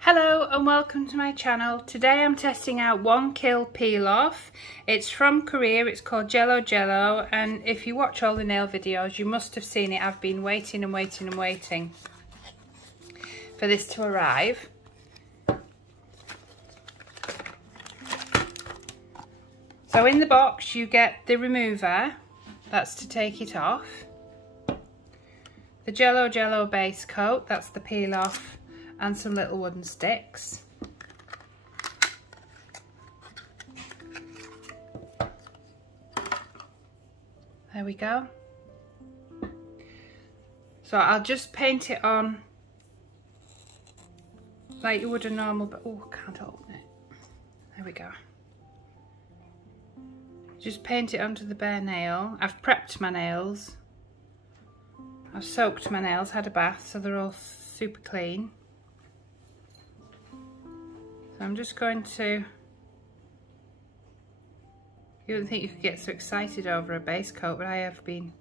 Hello and welcome to my channel. Today I'm testing out 1 kil peel off. It's from Korea, it's called Jello Jello, and if you watch all the nail videos you must have seen it. I've been waiting and waiting and waiting for this to arrive. So in the box you get the remover, that's to take it off. The Jello Jello base coat, that's the peel off, and some little wooden sticks. There we go. So I'll just paint it on like you would a normal, but oh, I can't open it. There we go. Just paint it onto the bare nail. I've prepped my nails. I've soaked my nails, had a bath, so they're all super clean. So I'm just going to, you wouldn't think you could get so excited over a base coat, but I have been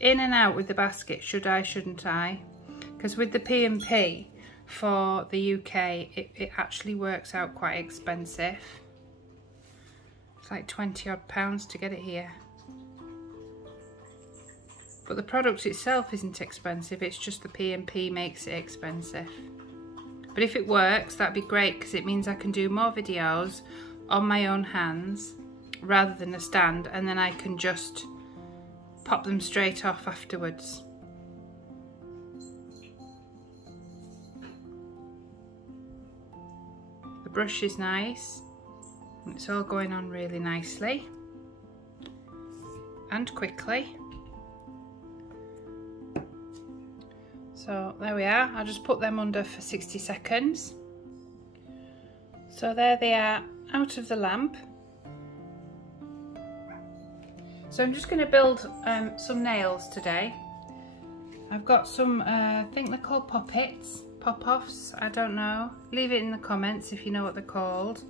in and out with the basket, should I, shouldn't I? Because with the P&P for the UK, it actually works out quite expensive. It's like 20 odd pounds to get it here. But the product itself isn't expensive, it's just the P&P makes it expensive. But if it works, that'd be great, because it means I can do more videos on my own hands rather than a stand, and then I can just pop them straight off afterwards. The brush is nice, and it's all going on really nicely and quickly. So there we are, I'll just put them under for 60 seconds. So there they are, out of the lamp. So I'm just going to build some nails today. I've got some, I think they're called pop-offs, I don't know. Leave it in the comments if you know what they're called.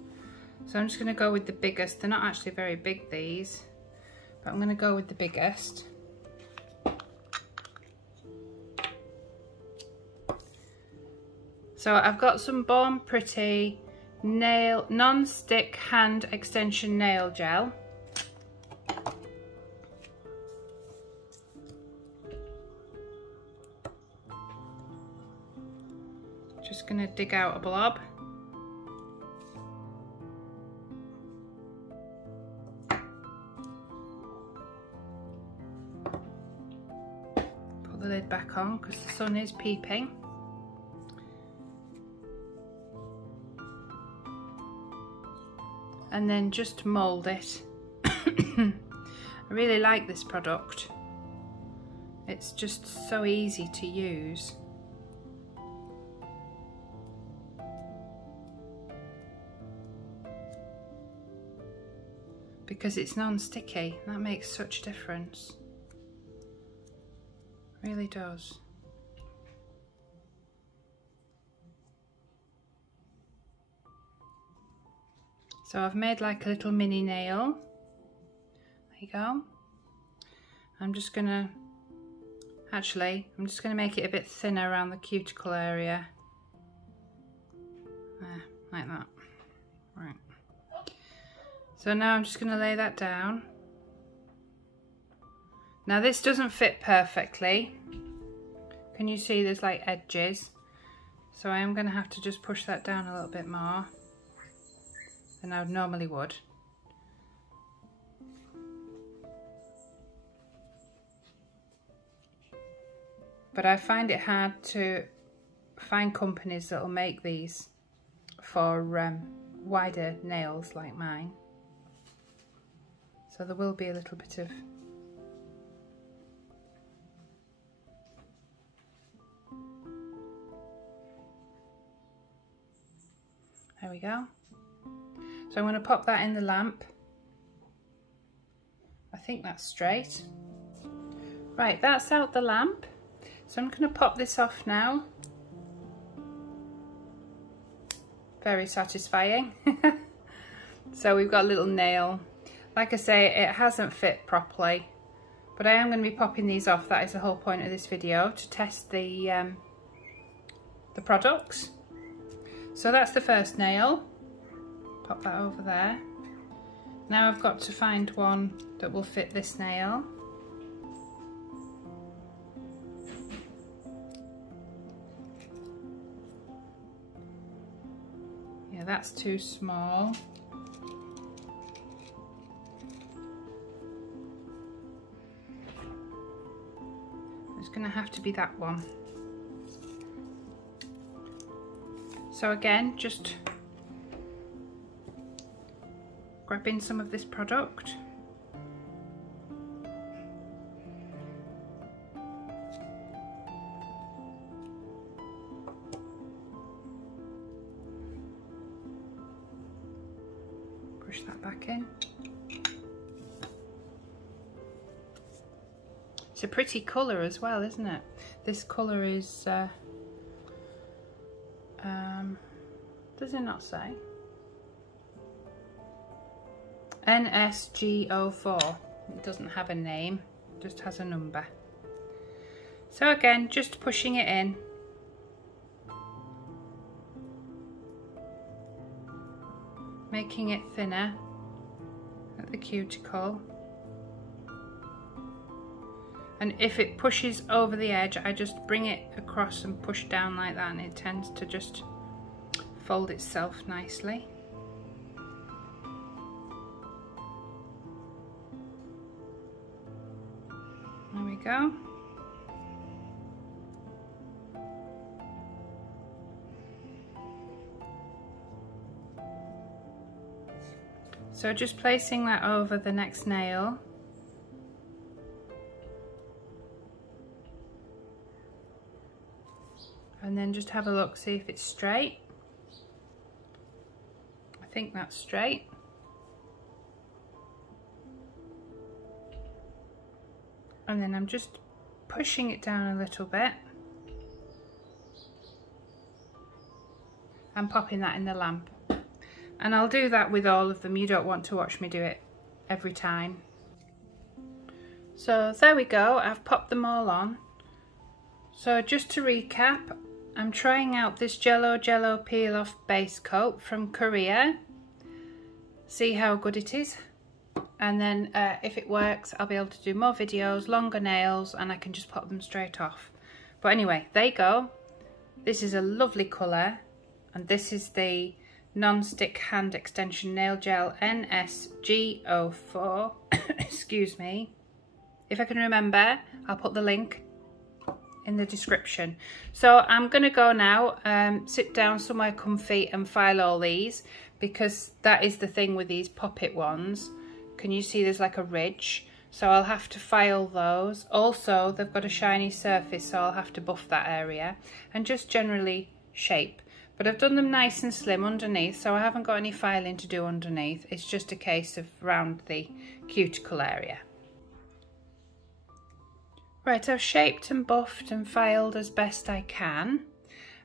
So I'm just going to go with the biggest. They're not actually very big, these, but I'm going to go with the biggest. So I've got some Born Pretty nail non-stick hand extension nail gel. Just gonna dig out a blob. Put the lid back on because the sun is peeping. And then just mould it. I really like this product. It's just so easy to use. Because it's non-sticky, that makes such a difference. It really does. So I've made like a little mini nail. There you go. I'm just gonna make it a bit thinner around the cuticle area. There, like that. Right. So now I'm just gonna lay that down. Now this doesn't fit perfectly. Can you see there's like edges? So I am gonna have to just push that down a little bit more than I normally would. But I find it hard to find companies that will make these for wider nails like mine. So there will be a little bit of there we go. So I'm going to pop that in the lamp. I think that's straight. Right, that's out the lamp. So I'm going to pop this off now. Very satisfying. So we've got a little nail. Like I say, it hasn't fit properly, but I am going to be popping these off. That is the whole point of this video, to test the products. So that's the first nail. Pop that over there. Now I've got to find one that will fit this nail. Yeah, that's too small. It's going to have to be that one. So again, just grabbing some of this product. Push that back in. It's a pretty colour as well, isn't it? This colour is, does it not say? NSGO4. It doesn't have a name, just has a number. So again, just pushing it in. Making it thinner at the cuticle. And if it pushes over the edge, I just bring it across and push down like that, and it tends to just fold itself nicely. There we go. So just placing that over the next nail. And then just have a look, see if it's straight. I think that's straight. And then I'm just pushing it down a little bit and popping that in the lamp. And I'll do that with all of them. You don't want to watch me do it every time. So there we go, I've popped them all on. So just to recap, I'm trying out this Jello Jello peel off base coat from Korea. See how good it is. And then if it works, I'll be able to do more videos, longer nails, and I can just pop them straight off. But anyway, there you go. This is a lovely colour, and this is the non-stick hand extension nail gel NSGO4. Excuse me. If I can remember, I'll put the link in the description. So I'm gonna go now, sit down somewhere comfy and file all these, because that is the thing with these pop-it ones. Can you see there's like a ridge? So I'll have to file those. Also, they've got a shiny surface, so I'll have to buff that area and just generally shape. But I've done them nice and slim underneath, so I haven't got any filing to do underneath. It's just a case of round the cuticle area. Right, I've shaped and buffed and filed as best I can,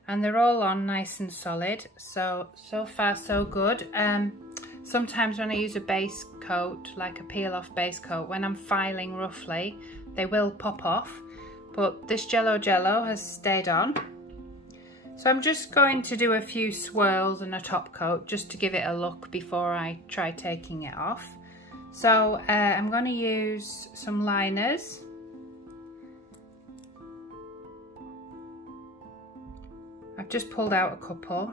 and they're all on nice and solid, so far so good. Sometimes when I use a base coat, like a peel off base coat, when I'm filing roughly, they will pop off, but this Jello Jello has stayed on. So I'm just going to do a few swirls and a top coat just to give it a look before I try taking it off. So I'm going to use some liners. I've just pulled out a couple.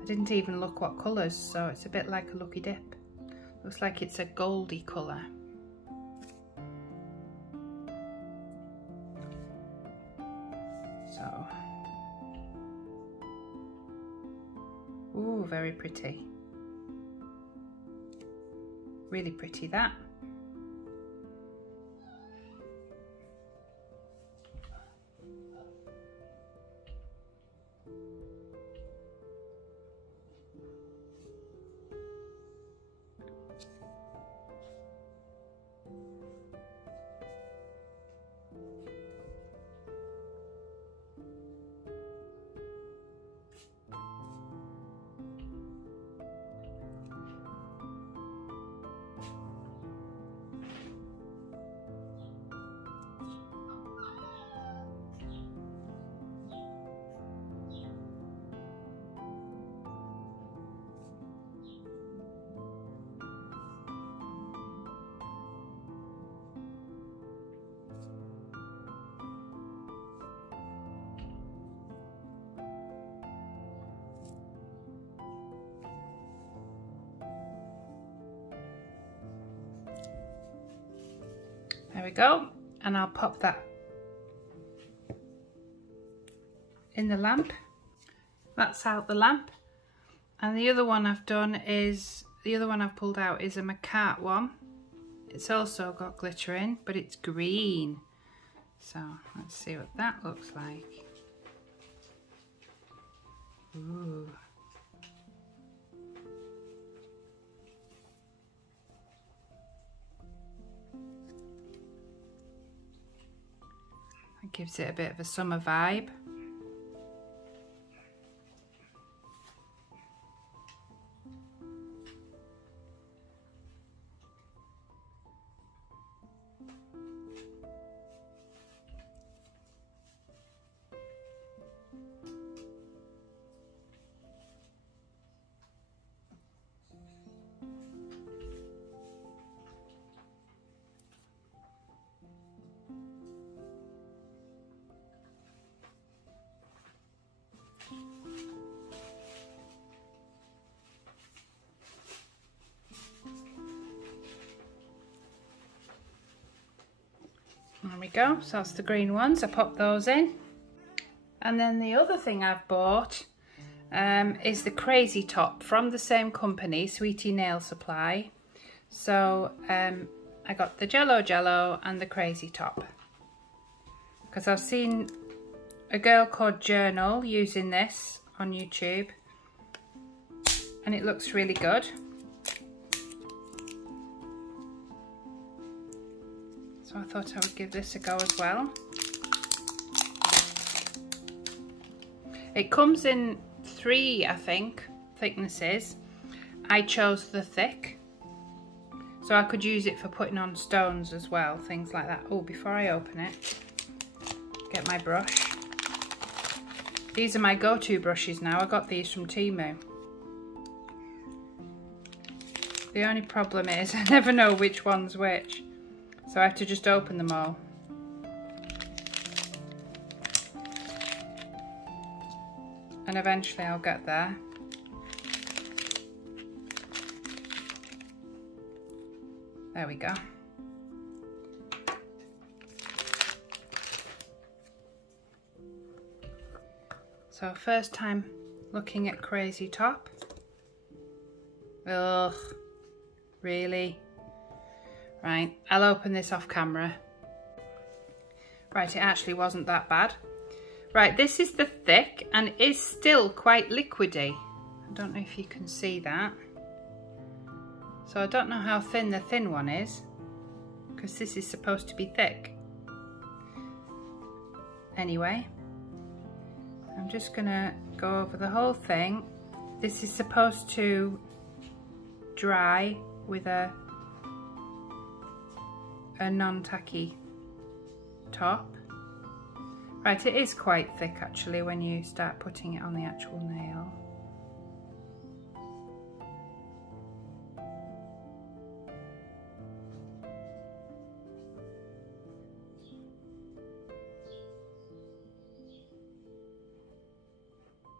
I didn't even look what colours, so it's a bit like a lucky dip. Looks like it's a goldy colour. So, ooh, very pretty. Really pretty, that. There we go, and I'll pop that in the lamp. That's out the lamp. And the other one I've done is, the other one I've pulled out is a Macart one. It's also got glitter in, but it's green. So let's see what that looks like. Ooh. It gives it a bit of a summer vibe. There we go, so that's the green ones, I popped those in. And then the other thing I've bought is the Crazy Top from the same company, Sweetie Nail Supply. So I got the Jello Jello and the Crazy Top. Because I've seen a girl called Journal using this on YouTube. And it looks really good. So I thought I would give this a go as well. It comes in 3, I think, thicknesses. I chose the thick. So I could use it for putting on stones as well, things like that. Oh, before I open it, get my brush. These are my go-to brushes now. I got these from Temu. The only problem is I never know which one's which. So I have to just open them all. And eventually I'll get there. There we go. So first time looking at Crazy Top. Ugh, really? Right, I'll open this off camera. Right, it actually wasn't that bad. Right, this is the thick and it is still quite liquidy. I don't know if you can see that. So I don't know how thin the thin one is, because this is supposed to be thick. Anyway, I'm just gonna go over the whole thing. This is supposed to dry with a non-tacky top. Right, it is quite thick actually when you start putting it on the actual nail.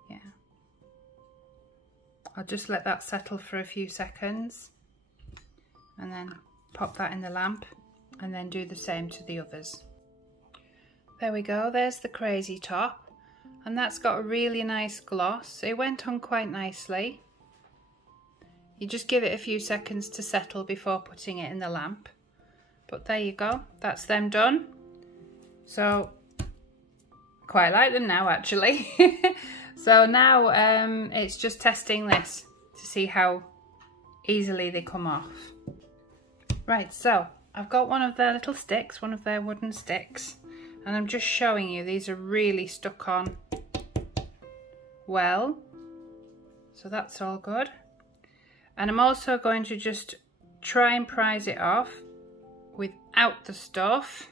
Yeah. I'll just let that settle for a few seconds and then pop that in the lamp and then do the same to the others. There we go, there's the Crazy Top, and that's got a really nice gloss. It went on quite nicely. You just give it a few seconds to settle before putting it in the lamp. But there you go, that's them done. So, quite like them now actually. So now it's just testing this to see how easily they come off. Right, so I've got one of their little sticks, one of their wooden sticks, and I'm just showing you these are really stuck on well, so that's all good. And I'm also going to just try and prise it off without the stuff,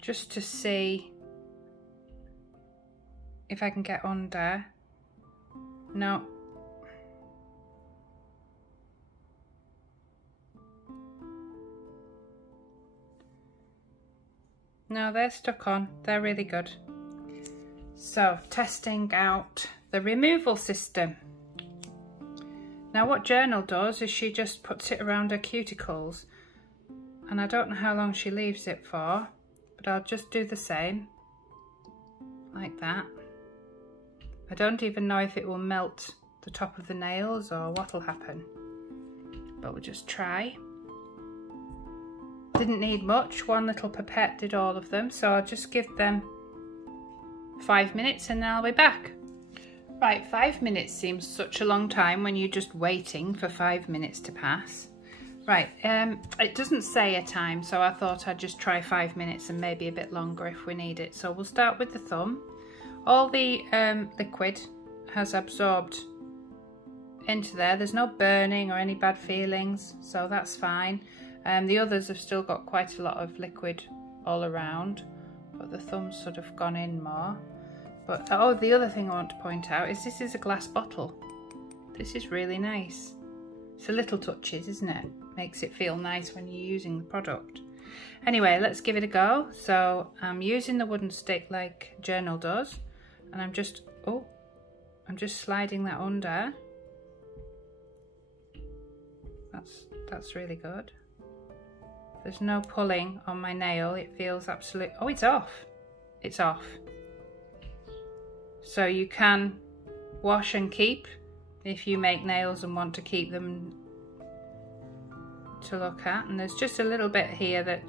just to see if I can get under. No. No, they're stuck on. They're really good. So, testing out the removal system. Now what Journal does is she just puts it around her cuticles and I don't know how long she leaves it for, but I'll just do the same, like that. I don't even know if it will melt the top of the nails or what'll happen, but we'll just try. Didn't need much, one little pipette did all of them, so I'll just give them 5 minutes and then I'll be back. Right, 5 minutes seems such a long time when you're just waiting for 5 minutes to pass. Right, it doesn't say a time, so I thought I'd just try 5 minutes and maybe a bit longer if we need it. So we'll start with the thumb. All the liquid has absorbed into there. There's no burning or any bad feelings, so that's fine. The others have still got quite a lot of liquid all around, but the thumb's sort of gone in more. But oh, the other thing I want to point out is this is a glass bottle. This is really nice. It's the little touches, isn't it? Makes it feel nice when you're using the product. Anyway, let's give it a go. So I'm using the wooden stick like Journal does, and I'm just sliding that under. That's really good. There's no pulling on my nail. It feels absolute. Oh, it's off. It's off. So you can wash and keep if you make nails and want to keep them to look at. And there's just a little bit here that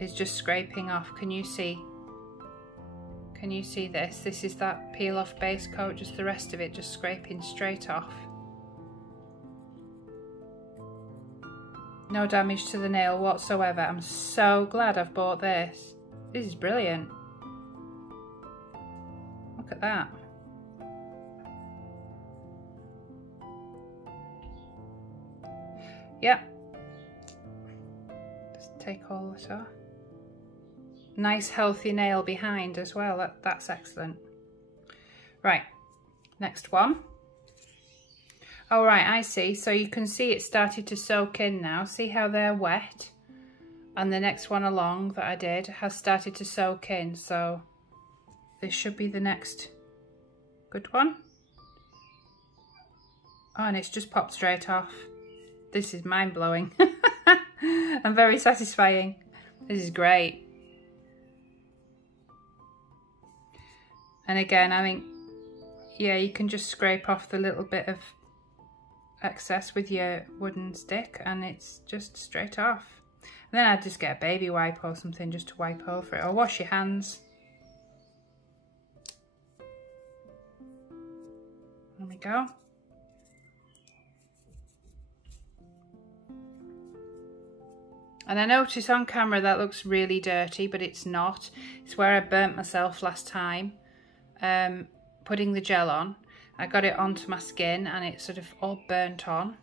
is just scraping off. Can you see? Can you see this? This is that peel off base coat, just the rest of it just scraping straight off. No damage to the nail whatsoever. I'm so glad I've bought this. This is brilliant. Look at that. Yep. Just take all this off. Nice healthy nail behind as well. That's excellent. Right, next one. Oh right, I see. So you can see it started to soak in now. See how they're wet? And the next one along that I did has started to soak in. So this should be the next good one. Oh, and it's just popped straight off. This is mind-blowing and very satisfying. This is great. And again, I think, yeah, you can just scrape off the little bit of excess with your wooden stick and it's just straight off. And then I'd just get a baby wipe or something just to wipe over it, or wash your hands. There we go. And I notice on camera that looks really dirty, but it's not. It's where I burnt myself last time putting the gel on. I got it onto my skin and it's sort of all burnt on.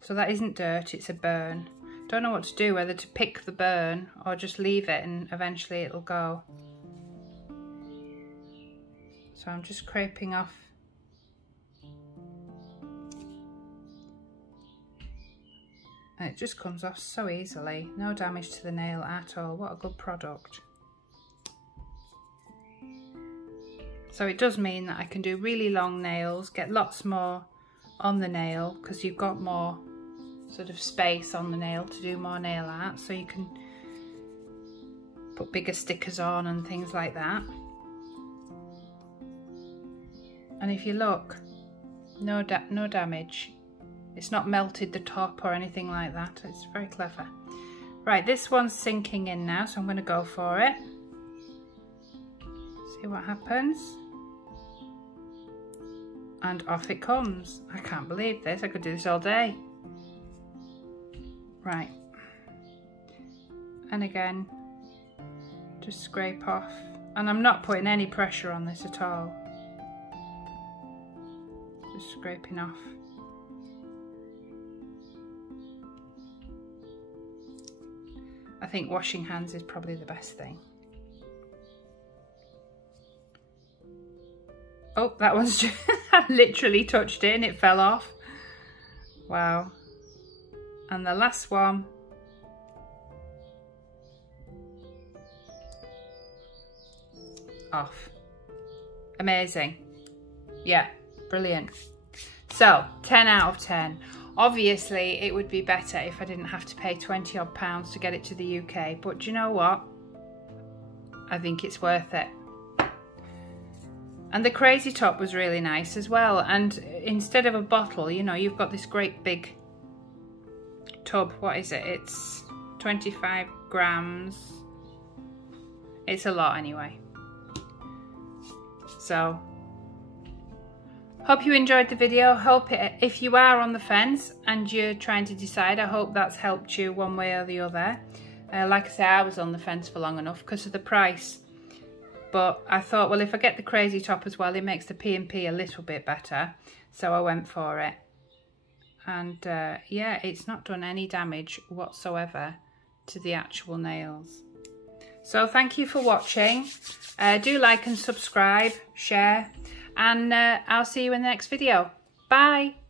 So that isn't dirt, it's a burn. Don't know what to do, whether to pick the burn or just leave it and eventually it'll go. So I'm just scraping off. And it just comes off so easily. No damage to the nail at all. What a good product. So it does mean that I can do really long nails, get lots more on the nail because you've got more sort of space on the nail to do more nail art. So you can put bigger stickers on and things like that. And if you look, no damage. It's not melted the top or anything like that. It's very clever. Right, this one's sinking in now, so I'm going to go for it. See what happens. And off it comes. I can't believe this. I could do this all day. Right. And again, just scrape off. And I'm not putting any pressure on this at all. Just scraping off. I think washing hands is probably the best thing. Oh, that one's just, I literally touched it and it fell off. Wow. And the last one. Off. Amazing. Yeah, brilliant. So, 10 out of 10. Obviously, it would be better if I didn't have to pay 20 odd pounds to get it to the UK, but do you know what? I think it's worth it. And the crazy top was really nice as well. And instead of a bottle, you know, you've got this great big tub. What is it? It's 25 grams. It's a lot anyway. So, hope you enjoyed the video. Hope if you are on the fence and you're trying to decide, I hope that's helped you one way or the other. Like I say, I was on the fence for long enough because of the price. But I thought, well, if I get the crazy top as well, it makes the P&P a little bit better. So I went for it. And yeah, it's not done any damage whatsoever to the actual nails. So thank you for watching. Do like and subscribe, share, and I'll see you in the next video. Bye.